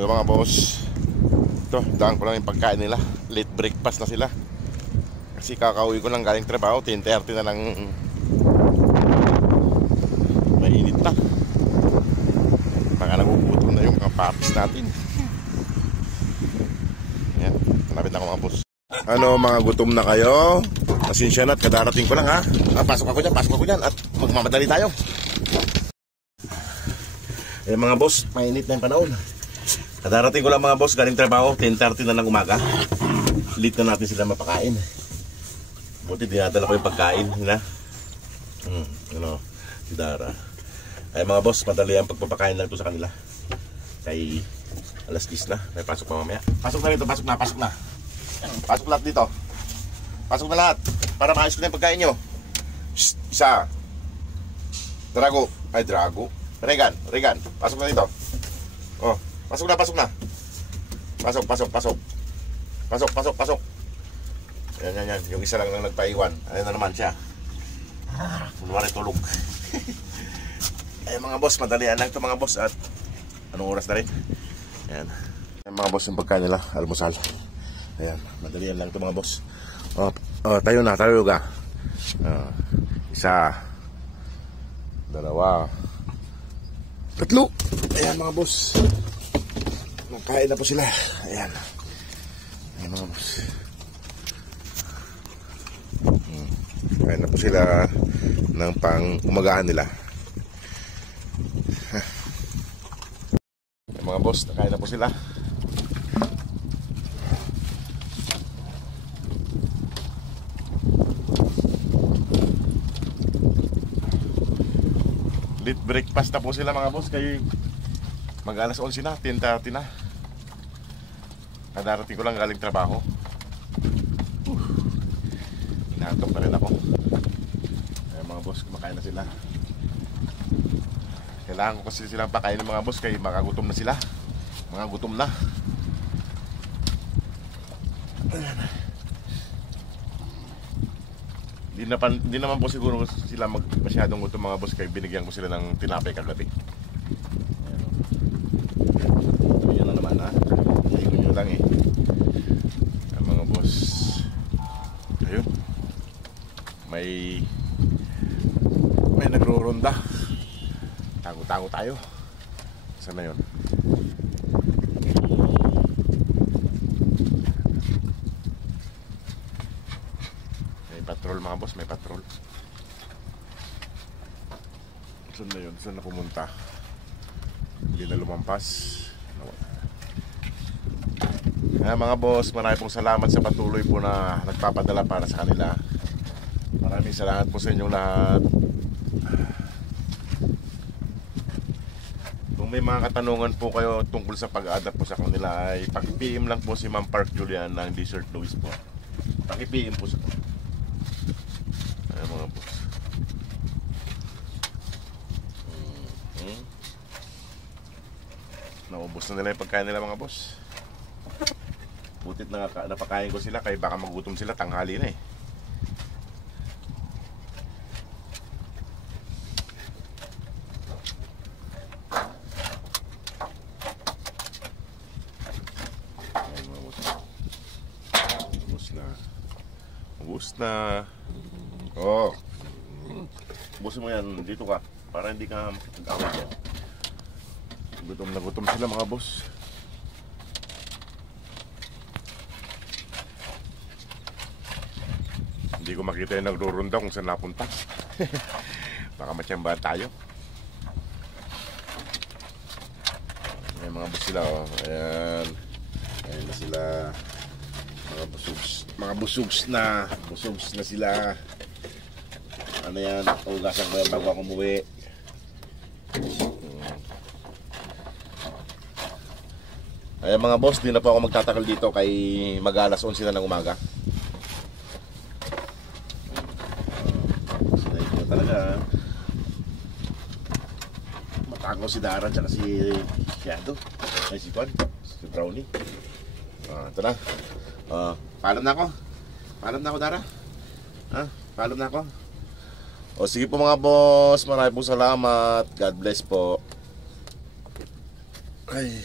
Hello mga boss. Ito, daan ko lang yung pagkain nila. Late breakfast na sila. Kasi kakauwi ko lang galing trabaho. 10:30 na lang. Mainit na. Baka nagugutom na yung mga papis natin. Ayan, malapit na ako mga boss. Ano mga gutom na kayo? Pasensya na at kadarating ko lang ha. Pasok ako dyan at magmamadali tayo. Eh mga boss, mainit na yung panahon. Kadarating ko lang mga boss, galing trabaho, 10:30 na ng umaga. Late na natin sila mapakain. Buti dinadala ko yung pagkain na. Ano, si Dara. Ay mga boss, madali ang pagpapakain lang to sa kanila. Kay alas 10 na, may pasok pa mamaya. Pasok na rito, pasok na. Pasok lahat dito. Pasok na lahat, para maayos ko na yung pagkain nyo. Shhh, isa. Drago, Regan, pasok na dito. Oh, pasok na. Pasok. Yan. Yung isa lang nagpaiwan. Ayun na naman siya. Kunwari tulog. Ay mga boss, madalian lang ito mga boss. At anong oras na rin? Ayan. Ayan mga boss, yung pagkain nila, almusal. Ayan, madalian lang ito mga boss. Tayo ka. Isa. Dalawa. Tatlo. Ayan mga boss. Nakain na po sila. Ayan mga boss. Kain na po sila ng pang umagahan nila. Ayan mga boss, nakain na po sila. Late breakfast na po sila mga boss. Kaya mag-alas 11 na, 10:30 na. Kadarating ko lang galing trabaho. Inaantok pa rin ako. Kaya mga boss, kumakain na sila. Kailangan ko kasi silang pakain ng mga boss. Kaya makagutom na sila. Mga gutom na. Hindi naman po siguro sila masyadong gutom mga boss. Kaya binigyan ko sila ng tinapay kagabi. Ayan na naman ha. Ayun nyo lang eh. Ayan mga boss. Ayun. May nagro-ronda. Tago tayo. Saan na yun? Patrol mga boss, may patrol. Saan na yun? Saan na pumunta? Hindi na lumampas. Mga boss, marami pong salamat sa patuloy po na nagpapadala para sa kanila. Maraming salamat po sa inyong lahat. Kung may mga katanungan po kayo tungkol sa pag-adapt po sa kanila, ay paki-PM lang po si Ma'am Park Julian ng Desert Louis po. Paki-PM po sa mga boss. Naubos na nila yung pagkain nila mga boss. Butit na napakain ko sila. Kaya baka magutom sila, tanghali na eh. Ayan mga boss. Ubus na. Oh, ubusin mo yan, dito ka para hindi ka makikag-away dyan. Gutom na gutom sila mga boss. Hindi ko makita yung nagro-ronda kung saan napunta. Baka matiyambahan tayo. Ayan mga boss sila oh. Ayan na sila. Mga busugs na sila. Ano yan, ugasan ko yan bago ako umuwi. Ayan mga boss, di na po ako magtatakal dito kay mag-alas 11 na ng umaga. Sinay ko talaga. Matakaw si Dara at si Shadow. Ay si Juan, si Brownie. Ito na. Paalam na ako Dara. Paalam na ako. O sige po mga boss, maraming po salamat. God bless po. Ay.